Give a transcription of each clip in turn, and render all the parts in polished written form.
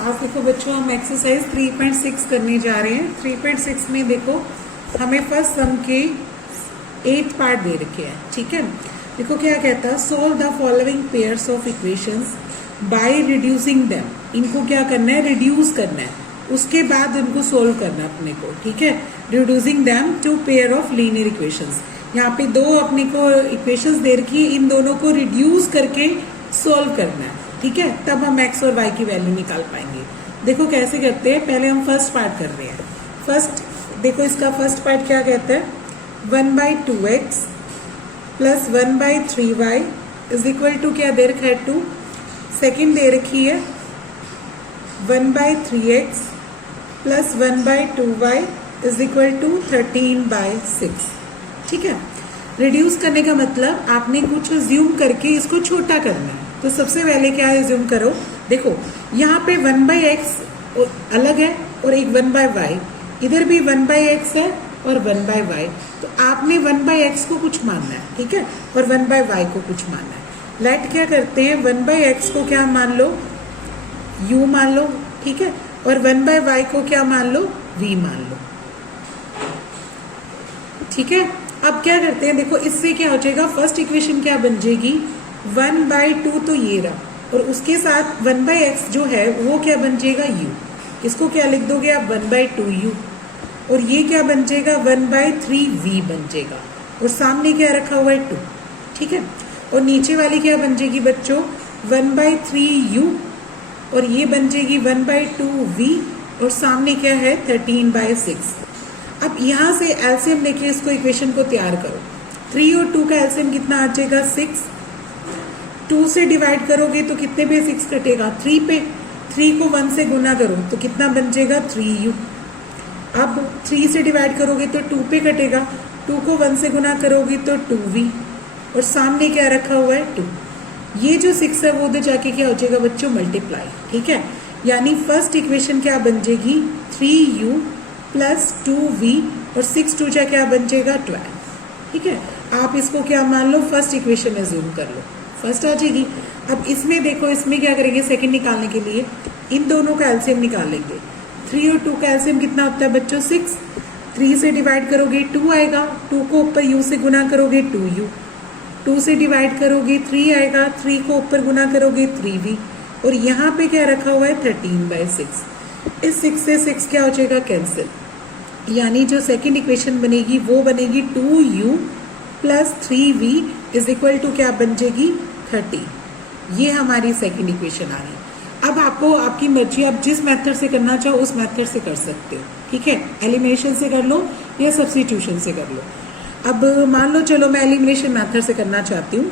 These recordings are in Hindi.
आज देखो बच्चों हम एक्सरसाइज 3.6 करने जा रहे हैं। 3.6 में देखो हमें फर्स्ट सम के 8th पार्ट दे रखे हैं। ठीक है, देखो क्या कहता है, solve the following pairs of equations by reducing them. इनको क्या करना है, रिड्यूस करना है, उसके बाद इनको सोल्व करना है अपने को। ठीक है, reducing them to pair of linear equations. यहाँ पे दो अपने को इक्वेशंस दे रखी है, इन दोनों को रिड्यूस करके सोल्व करना है। ठीक है, तब हम x और y की वैल्यू निकाल पाएंगे। देखो कैसे करते हैं, पहले हम फर्स्ट पार्ट कर रहे हैं। फर्स्ट देखो इसका फर्स्ट पार्ट क्या कहता है, 1/2x plus 1/3y is equal to क्या दे रखा है 2। सेकेंड दे रखी है 1/3x plus 1/2y is equal to 13/6। ठीक है, रिड्यूस करने का मतलब आपने कुछ ज्यूम करके इसको छोटा करना है। तो सबसे पहले क्या है, ज्यूम करो। देखो यहाँ पे 1/x अलग है और एक 1/y, इधर भी 1/x है और 1/y। तो आपने 1/x को कुछ मानना है, ठीक है, और 1/y को कुछ मानना है। लेट क्या करते हैं, 1/x को क्या मान लो, u मान लो, ठीक है, और 1/y को क्या मान लो, v मान लो। ठीक है, अब क्या करते हैं, देखो इससे क्या हो जाएगा, फर्स्ट इक्वेशन क्या बन जाएगी, 1/2 तो ये रहा, और उसके साथ 1/x जो है वो क्या बन जाएगा, u। इसको क्या लिख दोगे आप, 1/2u, और ये क्या बन जाएगा, 1/3v बन जाएगा, और सामने क्या रखा हुआ है 2। ठीक है, और नीचे वाली क्या बन जाएगी बच्चों, 1/3u, और ये बन जाएगी 1/2v, और सामने क्या है 13/6। अब यहाँ से एलसीएम लेके इसको इक्वेशन को तैयार करो। 3 और 2 का एलसीएम कितना आ जाएगा, 6। 2 से डिवाइड करोगे तो कितने पे 6 कटेगा, 3 पे। 3 को 1 से गुना करो तो कितना बन जाएगा, 3u। अब 3 से डिवाइड करोगे तो 2 पे कटेगा, 2 को 1 से गुना करोगे तो 2v, और सामने क्या रखा हुआ है 2। ये जो 6 है वो उधर जाके क्या हो जाएगा बच्चों, मल्टीप्लाई। ठीक है, यानी फर्स्ट इक्वेशन क्या बन जाएगी, 3u प्लस 2v, और 6 2 जा क्या बन जाएगा 12। ठीक है, आप इसको क्या मान लो, फर्स्ट इक्वेशन में जूम कर लो, फर्स्ट आ जाएगी। अब इसमें देखो, इसमें क्या करेंगे, सेकंड निकालने के लिए इन दोनों का एलसीएम निकालेंगे। 3 और 2 का एलसीएम कितना होता है बच्चों, 6। 3 से डिवाइड करोगे 2 आएगा, 2 को ऊपर u से गुना करोगे 2u, 2 से डिवाइड करोगे 3 आएगा, 3 को ऊपर गुना करोगे 3v, और यहाँ पे क्या रखा हुआ है 13/6। इस 6 से 6 क्या हो जाएगा, कैंसिल, यानी जो सेकंड इक्वेशन बनेगी वो बनेगी 2u plus 3v is equal to क्या बन जाएगी 30। ये हमारी सेकंड इक्वेशन आ गई। अब आपको आपकी मर्जी, आप जिस मेथड से करना चाहो उस मेथड से कर सकते हो। ठीक है, एलिमिनेशन से कर लो या सब्स्टिट्यूशन से कर लो। अब मान लो चलो मैं एलिमिनेशन मेथड से करना चाहती हूँ,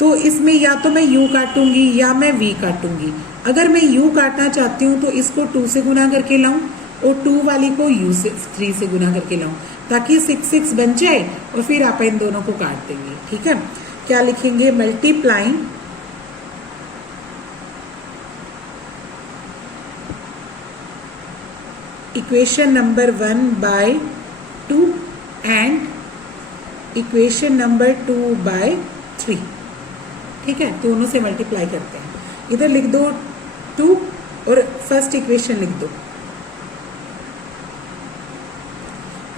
तो इसमें या तो मैं u काटूंगी या मैं v काटूंगी। अगर मैं u काटना चाहती हूँ तो इसको 2 से गुना करके लाऊं, और 2 वाली को u से 3 से गुना करके लाऊं, ताकि 6 6 बन जाए, और फिर आप इन दोनों को काट देंगे। ठीक है, क्या लिखेंगे, multiplying equation number 1/2 and equation number 2/3। ठीक है, दोनों से मल्टीप्लाई करते हैं। इधर लिख दो 2 और फर्स्ट इक्वेशन लिख दो,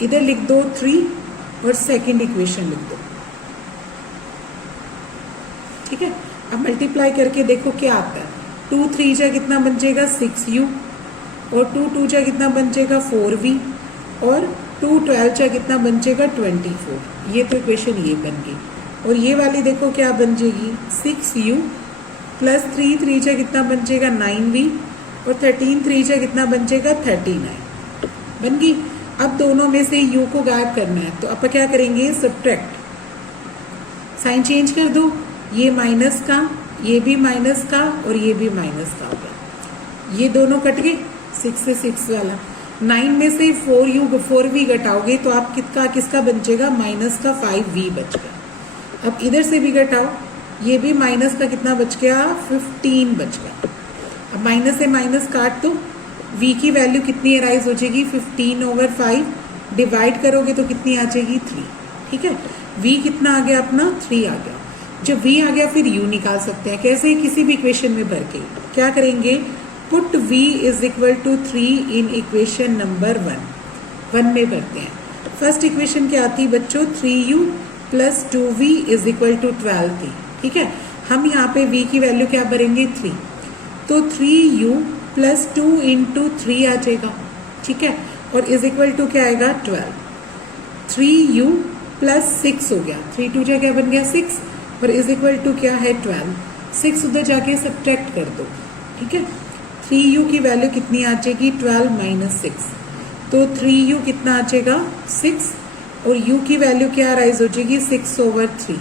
इधर लिख दो 3 और सेकंड इक्वेशन लिख दो। ठीक है, अब मल्टीप्लाई करके देखो क्या आता है। 2 3 जा कितना बन जाएगा 6u, और 2 2 जा कितना बन जाएगा 4v, और 2 12 जा कितना बन जाएगा 24। ये तो इक्वेशन ये बन गई। और ये वाली देखो क्या बन जाएगी, 6u प्लस 3 3 जा कितना बन जाएगा 9v, और 13 3 जा कितना बन जाएगा 39 बन गई। अब दोनों में से u को गायब करना है, तो अब क्या करेंगे, सब्ट्रैक्ट, साइन चेंज कर दो, ये माइनस का, ये भी माइनस का, और ये भी माइनस का होगा। ये दोनों कट गए, 6 से 6 वाला। 9 में से 4v घटाओगे तो आप किसका बन जाएगा, माइनस का 5v बच गया। अब इधर से भी घटाओ, ये भी माइनस का कितना बच गया, 15 बच गया। अब माइनस से माइनस काट दो, v की वैल्यू कितनी अराइज हो जाएगी, 15/5, डिवाइड करोगे तो कितनी आ जाएगी 3। ठीक है, v कितना आ गया अपना, 3 आ गया। जब v आ गया फिर u निकाल सकते हैं, कैसे, किसी भी इक्वेशन में भर के। क्या करेंगे, put v is equal to 3 in equation number 1 में भरते हैं। फर्स्ट इक्वेशन क्या आती बच्चों, 3u plus 2v is equal to 12 थी। ठीक है, हम यहाँ पे v की वैल्यू क्या भरेंगे 3, तो 3u प्लस 2 इंटू 3 आ जाएगा। ठीक है, और इज इक्वल टू क्या आएगा 12। 3u प्लस 6 हो गया, 3 2 क्या बन गया 6, और इज इक्वल टू क्या है 12। 6 उधर जाके सब्ट्रैक्ट कर दो। ठीक है, 3u की वैल्यू कितनी आ जाएगी 12 माइनस 6, तो 3u कितना आ जाएगा 6, और u की वैल्यू क्या राइज हो जाएगी 6/3।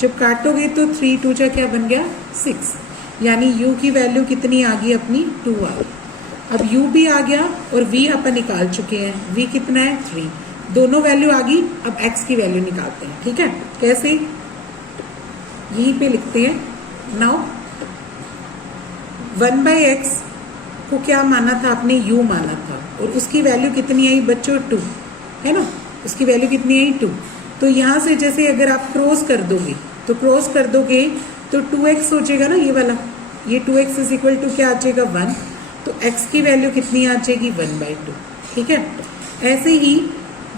जब काटोगे तो 3 2 क्या बन गया 6, यानी u की वैल्यू कितनी आ गई अपनी 2 आ गई। अब u भी आ गया और v अपन निकाल चुके हैं, v कितना है 3, दोनों वैल्यू आ गई। अब x की वैल्यू निकालते हैं। ठीक है, कैसे, यहीं पे लिखते हैं। नाउ 1/x को क्या माना था आपने, u माना था, और उसकी वैल्यू कितनी आई बच्चों 2, है ना, उसकी वैल्यू कितनी आई 2। तो यहाँ से जैसे अगर आप क्रॉस कर दोगे तो तो 2x हो जाएगा ना, ये वाला, ये 2x इज इक्वल टू क्या आ जाएगा 1, तो x की वैल्यू कितनी आ जाएगी 1/2। ठीक है, ऐसे ही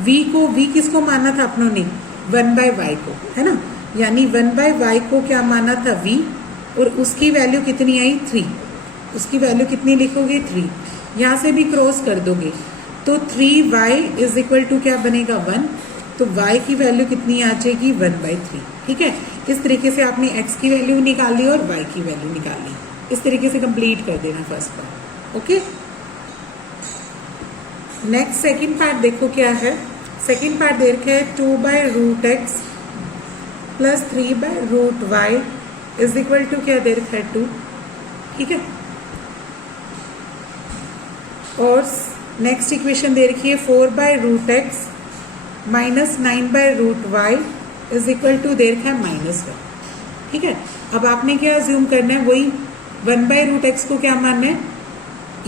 v किसको माना था अपनों ने 1/y को, है ना, यानी 1/y को क्या माना था v, और उसकी वैल्यू कितनी आई 3, उसकी वैल्यू कितनी लिखोगे 3, यहाँ से भी क्रॉस कर दोगे तो 3y इज इक्वल टू क्या बनेगा 1, तो y की वैल्यू कितनी आ जाएगी 1/3। ठीक है, इस तरीके से आपने x की वैल्यू निकाल ली और y की वैल्यू निकाल ली। इस तरीके से कंप्लीट कर देना first part. Okay, next second part देखो क्या है। सेकंड पार्ट दे रखा है 2/√x plus 3/√y is equal to क्या दे रखा है 2। ठीक है, और नेक्स्ट इक्वेशन दे रखी है 4/√x minus 9/√y is equal to दे रखा है -1। ठीक है, अब आपने क्या अज्यूम करना है, वही 1/√x को क्या मानना है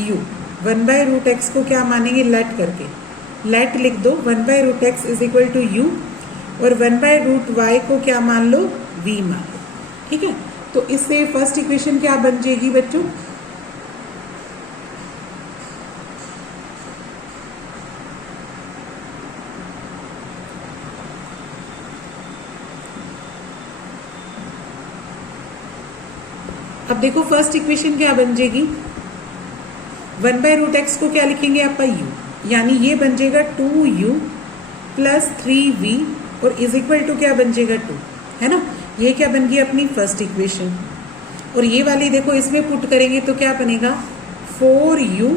u, 1/√x को क्या मानेंगे लेट करके, लेट लिख दो 1/√x is equal to u, और 1/√y को क्या मान लो v मान लो। ठीक है, तो इससे फर्स्ट इक्वेशन क्या बन जाएगी बच्चों, अब देखो फर्स्ट इक्वेशन क्या बन जाएगी, 1/√x को क्या लिखेंगे आपका u, यानी ये बन जाएगा 2u प्लस 3v, और इज इक्वल टू क्या बन जाएगा 2, है ना, ये क्या बन गई अपनी फर्स्ट इक्वेशन। और ये वाली देखो इसमें पुट करेंगे तो क्या बनेगा 4u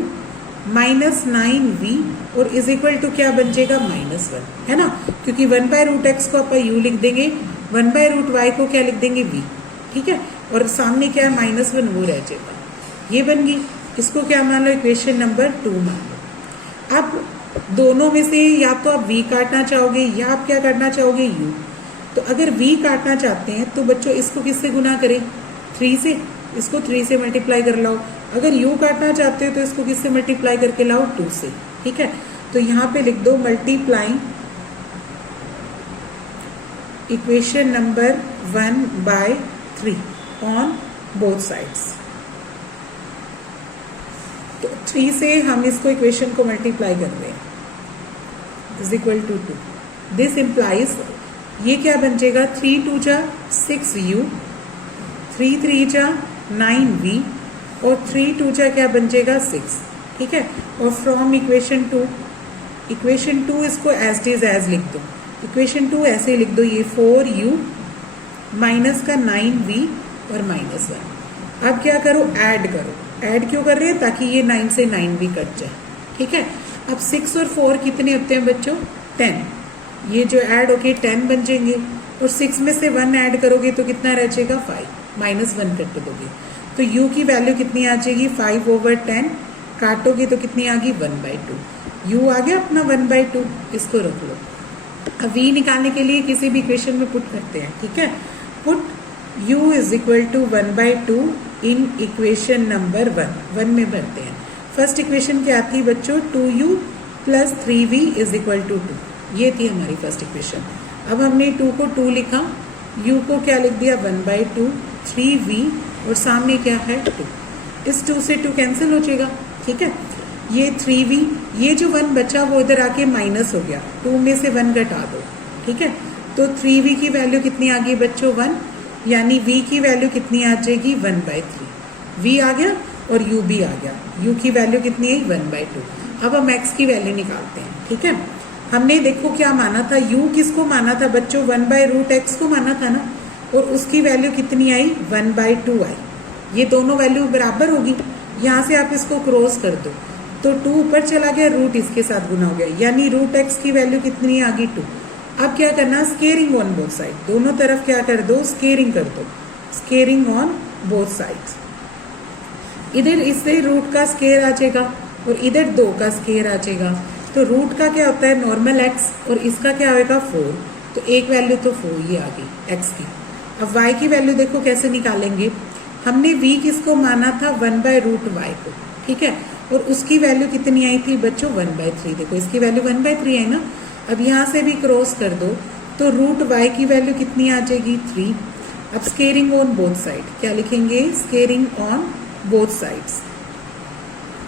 माइनस 9v, और इज इक्वल टू क्या बन जाएगा -1, है ना, क्योंकि 1/√x को आप u लिख देंगे, 1/√y को क्या लिख देंगे v। ठीक है, और सामने क्या है -1 वो रह जाएगा, ये बन गई। इसको क्या मान लो इक्वेशन नंबर 2 मान लो। अब दोनों में से या तो आप v काटना चाहोगे या आप क्या काटना चाहोगे u। तो अगर v काटना चाहते हैं तो बच्चों इसको किससे गुना करें 3 से, इसको 3 से मल्टीप्लाई कर लाओ। अगर u काटना चाहते हो तो इसको किससे मल्टीप्लाई करके लाओ 2 से। ठीक है, तो यहाँ पे लिख दो multiplying equation number 1/3 on both sides. तो 3 से हम इसको इक्वेशन को मल्टीप्लाई कर रहे हैं is equal to 2। This implies ये क्या बन जाएगा 3 2 जा 6u, 3 3 जा 9v, और 3 2 जा क्या बन जाएगा 6। ठीक है, और फ्रॉम इक्वेशन 2 इसको एज इट इज एज लिख दो। इक्वेशन 2 ऐसे लिख दो, ये 4u माइनस का 9v और -1। अब क्या करो ऐड करो, ऐड क्यों कर रहे हैं ताकि ये 9 से 9 भी कट जाए। ठीक है, अब 6 और 4 कितने होते हैं बच्चों 10, ये जो ऐड होके 10 बन जाएंगे, और 6 में से 1 ऐड करोगे तो कितना रह जाएगा 5, -1 कट दोगे तो u की वैल्यू कितनी आ जाएगी 5/10, काटोगे तो कितनी आ गई 1/2। u आ गया अपना 1/2, इसको रख लो। अब v निकालने के लिए किसी भी इक्वेशन में पुट करते हैं। ठीक है, put u is equal to 1/2 in equation number 1 में भरते हैं। फर्स्ट इक्वेशन क्या थी बच्चों 2u plus 3v is equal to 2, ये थी हमारी फर्स्ट इक्वेशन। अब हमने 2 को 2 लिखा, u को क्या लिख दिया 1/2, 3v और सामने क्या है 2। इस 2 से 2 कैंसिल हो जाएगा, ठीक है। ये 3v, ये जो 1 बचा वो इधर आके माइनस हो गया, 2 में से 1 घटा दो, ठीक है। तो 3v की वैल्यू कितनी आ गई बच्चों 1, यानी v की वैल्यू कितनी आ जाएगी 1/3। v आ गया और u भी आ गया, u की वैल्यू कितनी है 1/2। अब हम x की वैल्यू निकालते हैं, ठीक है। हमने देखो क्या माना था, u किसको माना था बच्चों 1/√x को माना था ना, और उसकी वैल्यू कितनी आई 1/2 आई। ये दोनों वैल्यू बराबर होगी, यहाँ से आप इसको क्रॉस कर दो तो 2 ऊपर चला गया, रूट इसके साथ गुना हो गया, यानी √x की वैल्यू कितनी आ गई 2। अब क्या करना, स्केयरिंग ऑन बोथ साइड, दोनों तरफ क्या कर दो स्केयरिंग कर दो, स्केयरिंग ऑन बोथ साइड्स। इधर इससे रूट का स्केयर आ जाएगा और इधर 2 का स्केयर आ जाएगा। तो रूट का क्या होता है नॉर्मल x और इसका क्या होगा 4, तो एक वैल्यू तो 4 ये आ गई x की। अब y की वैल्यू देखो कैसे निकालेंगे, हमने v किसको माना था 1/√y को, ठीक है, और उसकी वैल्यू कितनी आई थी बच्चों 1/3। देखो इसकी वैल्यू 1/3 है ना। अब यहाँ से भी क्रॉस कर दो तो √y की वैल्यू कितनी आ जाएगी 3। अब स्केयरिंग ऑन बोथ साइड क्या लिखेंगे, स्केयरिंग ऑन बोथ साइड्स।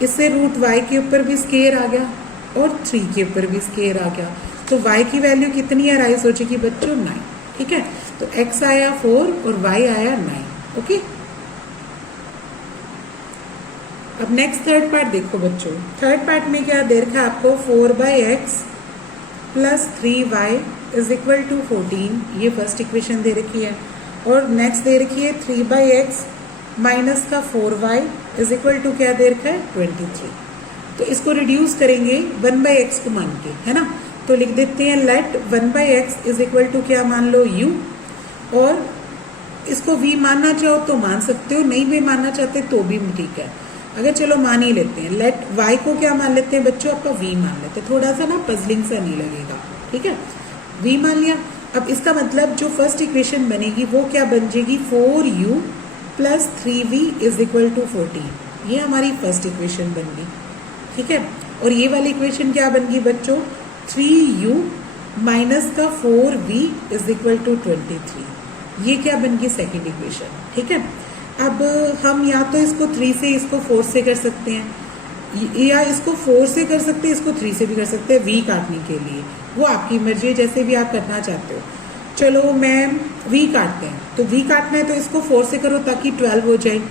इससे √y के ऊपर भी स्केयर आ गया और 3 के ऊपर भी स्केयर आ गया, तो y की वैल्यू कितनी राइज हो जाएगी बच्चों 9, ठीक है। तो x आया 4 और y आया 9, ओके। अब नेक्स्ट थर्ड पार्ट देखो बच्चों, थर्ड पार्ट में क्या दे रखा है आपको 4/x + 3y = 14, ये फर्स्ट इक्वेशन दे रखी है। और नेक्स्ट दे रखी है 3/x माइनस का 4y = क्या दे रखा है 23। तो इसको रिड्यूस करेंगे 1/x को मान के, है ना। तो लिख देते हैं लेट 1/x = क्या मान लो u, और इसको v मानना चाहो तो मान सकते हो, नहीं भी मानना चाहते तो भी ठीक है। अगर चलो मान ही लेते हैं, लेट y को क्या मान लेते हैं बच्चों आपका v मान लेते हैं, थोड़ा सा ना पजलिंग सा नहीं लगेगा, ठीक है। v मान लिया। अब इसका मतलब जो फर्स्ट इक्वेशन बनेगी वो क्या बन जाएगी 4u + 3v = 14, ये हमारी फर्स्ट इक्वेशन बन गई, ठीक है। और ये वाली इक्वेशन क्या बन गई बच्चों 3u माइनस का 4v = 23, ये क्या बन गई सेकेंड इक्वेशन, ठीक है। अब हम या तो इसको 3 से इसको 4 से कर सकते हैं, या इसको 4 से कर सकते हैं, इसको 3 से भी कर सकते हैं v काटने के लिए, वो आपकी मर्जी है, जैसे भी आप करना चाहते हो। चलो मैं v काटते हैं, तो v काटना है तो इसको 4 से करो ताकि 12 हो जाए,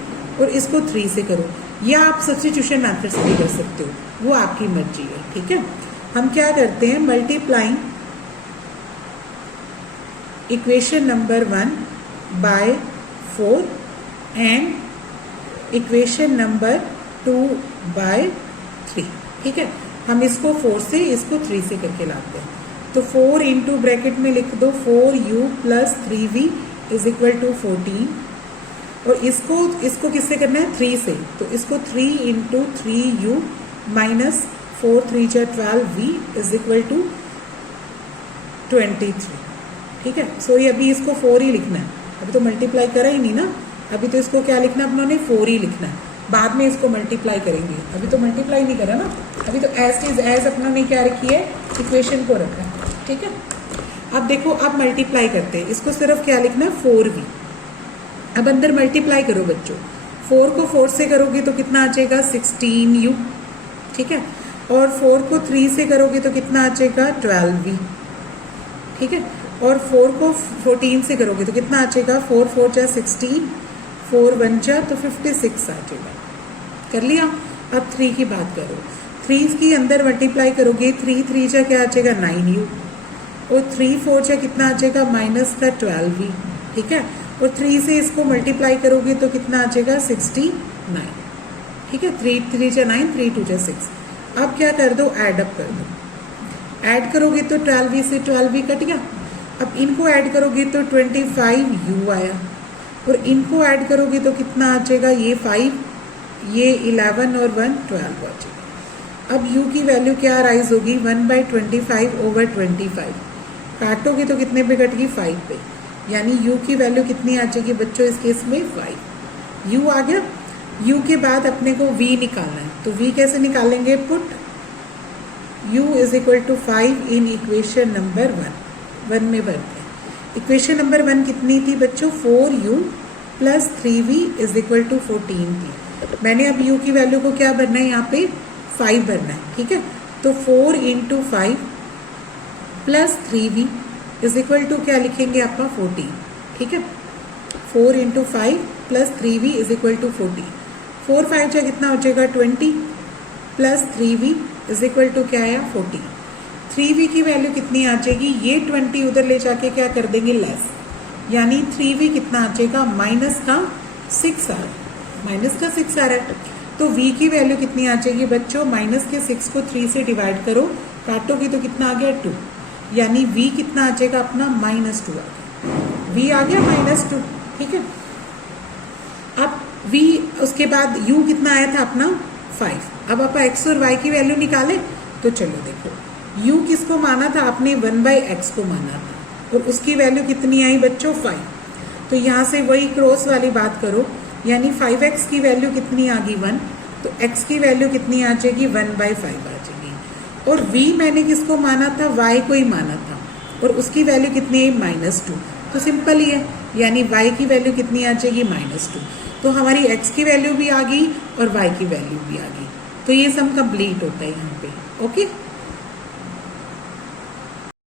और इसको 3 से करो, या आप सब्स्टिट्यूशन मेथड से भी कर सकते हो, वो आपकी मर्जी है, ठीक है। हम क्या करते हैं multiplying equation number 1 by 4 and equation number 2 by 3, ठीक है। हम इसको 4 से इसको 3 से करके लाते हैं, तो 4 इंटू ब्रैकेट में लिख दो 4u + 3v = 14, और इसको किससे करना है 3 से, तो इसको 3 इंटू 3u माइनस 4 3 12v = 23, ठीक है। सॉरी अभी इसको 4 ही लिखना है, अभी तो मल्टीप्लाई करा ही नहीं ना, अभी तो इसको क्या लिखना है अपनों ने 4 ही लिखना है, बाद में इसको मल्टीप्लाई करेंगे, अभी तो मल्टीप्लाई नहीं करा ना, अभी तो एज अपनों ने क्या रखी है इक्वेशन को रखा है, ठीक है। अब देखो अब मल्टीप्लाई करते हैं, इसको सिर्फ क्या लिखना है 4v। अब अंदर मल्टीप्लाई करो बच्चों, 4 को 4 से करोगे तो कितना आ जाएगा 16u, ठीक है, और 4 को 3 से करोगे तो कितना आ जाएगा 12v, ठीक है, और 4 को 14 से करोगे तो कितना आ जाएगा 4 4 जा 16, 4 1 जा तो 56 आ जाएगा, कर लिया। अब 3 की बात करो, 3 की अंदर मल्टीप्लाई करोगे 3 3 जा क्या आ जाएगा 9u, और 3 4 जा कितना आ जाएगा माइनस का 12v, ठीक है, और 3 से इसको मल्टीप्लाई करोगे तो कितना आ जाएगा 69, ठीक है। 3 3 जा 9, 3 2 जा 6। अब क्या कर दो ऐड अप कर दो, ऐड करोगे तो 12v से 12v कट गया। अब इनको ऐड करोगे तो 25u आया, और इनको ऐड करोगे तो कितना आ जाएगा ये 5, ये 11 और 1 12 आ जाएगा। अब u की वैल्यू क्या राइज होगी 1/25/25, काटोगे तो कितने पे कट गई 5 पे, यानी u की वैल्यू कितनी आ जाएगी बच्चों इस केस में 5। u आ गया, u के बाद अपने को v निकालना है, तो v कैसे निकालेंगे, पुट u = 5 इन इक्वेशन नंबर 1 में भरते हैं। इक्वेशन नंबर 1 कितनी थी बच्चों 4u + 3v = 14 थी, मैंने अब u की वैल्यू को क्या भरना है, यहाँ पे 5 भरना है, ठीक है। तो 4 into 5 plus 3v is equal to क्या लिखेंगे आपका 14, ठीक है। 4 into 5 plus 3v is equal to 14। 4 5 जा कितना हो जाएगा 20 plus 3v is equal to क्या आया 40। 3v की वैल्यू कितनी आ जाएगी, ये 20 उधर ले जाके क्या कर देंगे लेस, यानी 3v कितना आ जाएगा माइनस का 6 आ रहा है, माइनस का 6 आ रहा है। तो v की वैल्यू कितनी आ जाएगी बच्चों, माइनस के 6 को 3 से डिवाइड करो, काटोगे तो कितना आ गया 2, यानी v कितना आ जाएगा अपना -2 आ गया, v आ गया -2, ठीक है। अब v उसके बाद u कितना आया था अपना 5। अब आप x और y की वैल्यू निकालें तो चलो देखो, u किसको माना था आपने 1/x को माना था, और उसकी वैल्यू कितनी आई बच्चों 5। तो यहाँ से वही क्रॉस वाली बात करो, यानी 5x की वैल्यू कितनी आ गई 1, तो x की वैल्यू कितनी आ जाएगी 1/5 आ जाएगी। और v मैंने किसको माना था, y को ही माना था, और उसकी वैल्यू कितनी है -2। तो सिंपल ही है, यानी y की वैल्यू कितनी आ जाएगी -2। तो हमारी x की वैल्यू भी आ गई और y की वैल्यू भी आ गई। तो ये सम कंप्लीट होता है यहाँ पे, ओके।